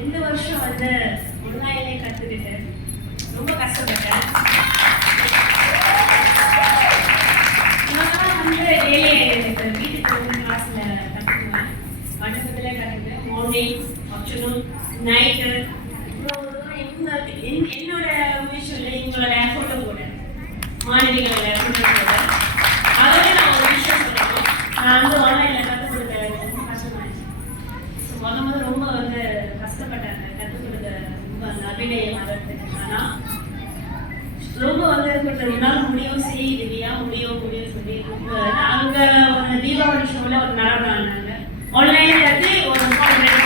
2 வருஷம் வந்து ஆன்லைன்லேயே கற்றுக்கிட்டு ரொம்ப கஷ்டப்பட்டேன். நான் வந்து டெய்லி எனக்கு வீட்டுக்கு வந்து கிளாஸில் கற்றுக்குவேன். படுக்கிறதுல கற்றுக்குவேன். Morning, afternoon, night. என்னோட விஷயம் எங்களோட ஃபோட்டோ கூட மாணவிகளோட ஃபோட்டோ கூட அதோட நான் ஒரு விஷயம் சொல்லணும். நான் வந்து ஆன்லைனில் கற்றுக் கொடுக்க ரொம்ப கஷ்டமாயிடுச்சு. ஸோ முதல்ல ரொம்ப வந்து கஷ்டப்பட்டாங்க கற்றுக் கொடுக்க ரொம்ப அந்த அபிநயம் வளர்த்துக்கு. ஆனால் ரொம்ப வந்து என்னால் முடியும் செய்யா முடியும் சொல்லி ரொம்ப அங்கே ஒரு தீபாவளி ஷோவில் ஒரு நடனம் ஆனாங்க. ஆன்லைனில் கற்று ஒரு பண்ணாங்க.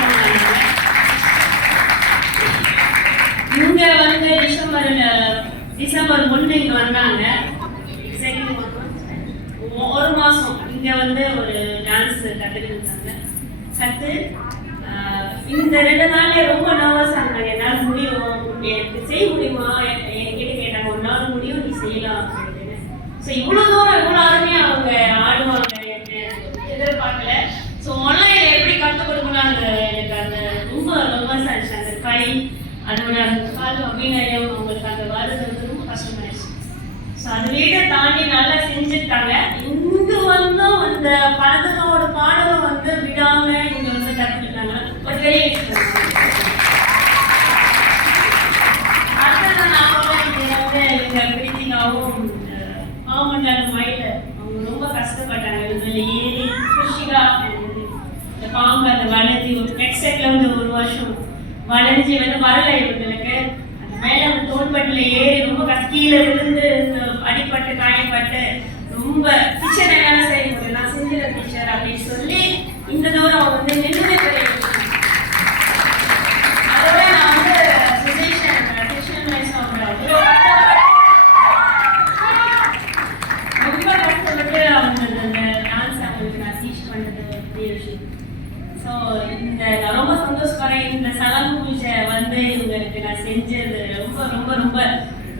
இங்கே வந்து டிசம்பர் 1 இங்கே வந்தாங்க. ஒரு மாதம் இங்கே வந்து ஒரு டான்ஸ் கற்றுக்கிட்டாங்க. கற்று இந்த 2 நாள்ல ரொம்ப நர்வஸாக இருந்தாங்க. என்னால் முடியும், எனக்கு செய்ய முடியுமா என்கிட்ட கேட்டாங்க. ஒரு நாள் முடியும், நீ செய்யலாம் அப்படின்னு. ஸோ இவ்வளோ தூரம் இவ்வளோ அருமையாக அவங்க ஆடுவாங்க எதிர்பார்க்கல. ஸோ ஆன்லைனில் எப்படி கற்றுக் கொடுக்கணும் எனக்கு அந்த ரொம்ப நர்வஸாக இருந்துச்சு. அந்த கை அதோட அந்த கால் அபிநயம் அவங்களுக்கு அந்த வருது வந்து ரொம்ப கஷ்டமாயிடுச்சு. ஸோ அதை விட தாண்டி நல்லா செஞ்சுட்டாங்க. இங்கு வந்தும் அந்த படத்தோட பாடலும் வந்து விடாம இங்க வந்து கற்றுக்கிட்டாங்க. ஒரு பெரிய விஷயம். அடுத்தது நான் வந்து எங்க பிரீத்திகாவும் மாமண்டல் மயில அவங்க ரொம்ப கஷ்டப்பட்டாங்க. இதுல ஏறி குஷிகா இந்த பாம்பு அந்த வளைஞ்சி ஒரு ஹெட்செட்ல வந்து ஒரு வருஷம் வளைஞ்சி வந்து வரல இவங்களுக்கு. அந்த மேல அந்த தோள்பட்டில் ஏறி ரொம்ப கீழே விழுந்து அடிப்பட்டு காயப்பட்டு ரொம்ப டீச்சர் எல்லாம் செய்ய முடியும், நான் செஞ்சிட டீச்சர் அப்படின்னு சொல்லி இந்த தூரம் வந்து நின்று பெரிய அதோட நான் வந்து ரொம்ப கஷ்டப்பட்டு அவங்க அந்த டான்ஸ் அவங்களுக்கு நான் டீச் பண்ணது பெரிய விஷயம். ஸோ நான் ரொம்ப சந்தோஷப்படுறேன். இந்த சலங்கு பூஜை வந்து இவங்களுக்கு நான் செஞ்சது ரொம்ப ரொம்ப ரொம்ப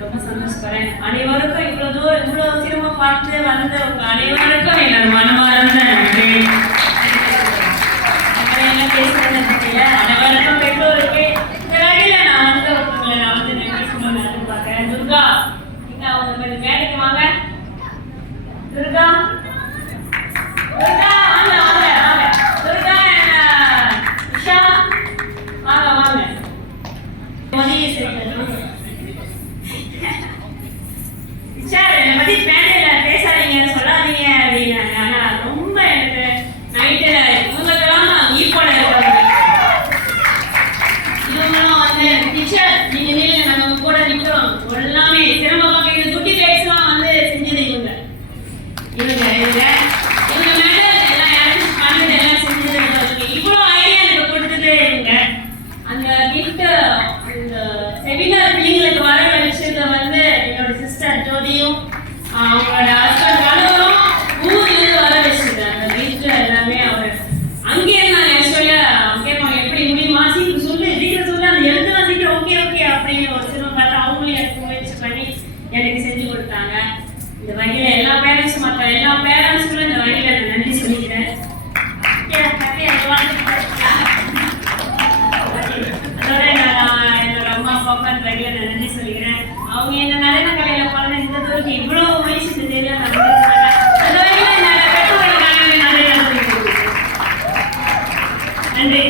ரொம்ப சந்தோஷப்படுறேன். அனைவருக்கும் இவ்வளோ தூரம் இவ்வளோ சிரமம் பார்த்து வந்த உங்கள் அனைவருக்கும் என்னோட மனமார்ந்த நன்றி. என்ன பேசுறது தெரியல. அனைவருக்கும் பெற்றோருக்கு இந்த வகையில் நான் வந்து ஒருத்தவங்களை நான் வந்து நன்றி சொல்லணும்னு எதிர்பார்க்கிறேன். துர்கா இங்கே அவங்க கொஞ்சம் வேலைக்கு வாங்க. துர்கா துர்கா வாங்க வாங்க வாங்க. துர்கா விஷா வாங்க வாங்க. மதிய செய்யணும் சார் என்னை பற்றி பேண்டில் பேசாதீங்க சொல்லாதீங்க அப்படின்னாங்க. ஆனால் ரொம்ப எனக்கு நைட்டில் இவங்களுக்கெல்லாம் ஈக்குவலாக இருக்காங்க. இவங்களும் வந்து டீச்சர் நீங்கள் நீங்க நாங்கள் கூட நிற்கிறோம் எல்லாமே சிரமமாக இந்த குட்டி கைஸ்லாம் வந்து செஞ்சது இவங்க மேலே எல்லாம் யாரும் பண்ணிட்டு எல்லாம் செஞ்சது இவ்வளோ ஐடியா எனக்கு கொடுத்தது இவங்க. அந்த கிஃப்ட் இந்த செமினார் பிள்ளைங்களுக்கு வர விஷயத்த வந்து என்னோட சிஸ்டர் ஜோதியும் அவங்களோட ஹஸ்பண்ட் கணவரும் ஊர்லேருந்து வர வச்சுது. அந்த கிஃப்ட் எல்லாமே அவர் அங்கே இருந்தாங்க. ஆக்சுவலாக கேட்பாங்க எப்படி முடியுமா சீக்கிரம் சொல்லு சீக்கிரம் சொல்லு அந்த எழுதுனா சீக்கிரம் ஓகே ஓகே அப்படின்னு ஒரு சிறுவன் பார்த்து அவங்களும் எனக்கு முயற்சி பண்ணி எனக்கு செஞ்சு கொடுத்தாங்க. இந்த வகையில் எல்லா பேரண்ட்ஸும் மற்ற எல்லா பேரண்ட்ஸுக்கும் இந்த வகையில் நான் நன்றி சொல்லிக்கிறேன். அதோட நான் என்னோட அம்மா அப்பாவுக்கு அந்த வகையில் நான் நன்றி சொல்லிக்கிறேன். அவங்க என்ன நடன கலையில் பாருங்க இந்த தூரத்துக்கு இவ்வளோ வயசு தெரியல. அந்த வகையில் என்னோட பெற்றோர்கள் நன்றி.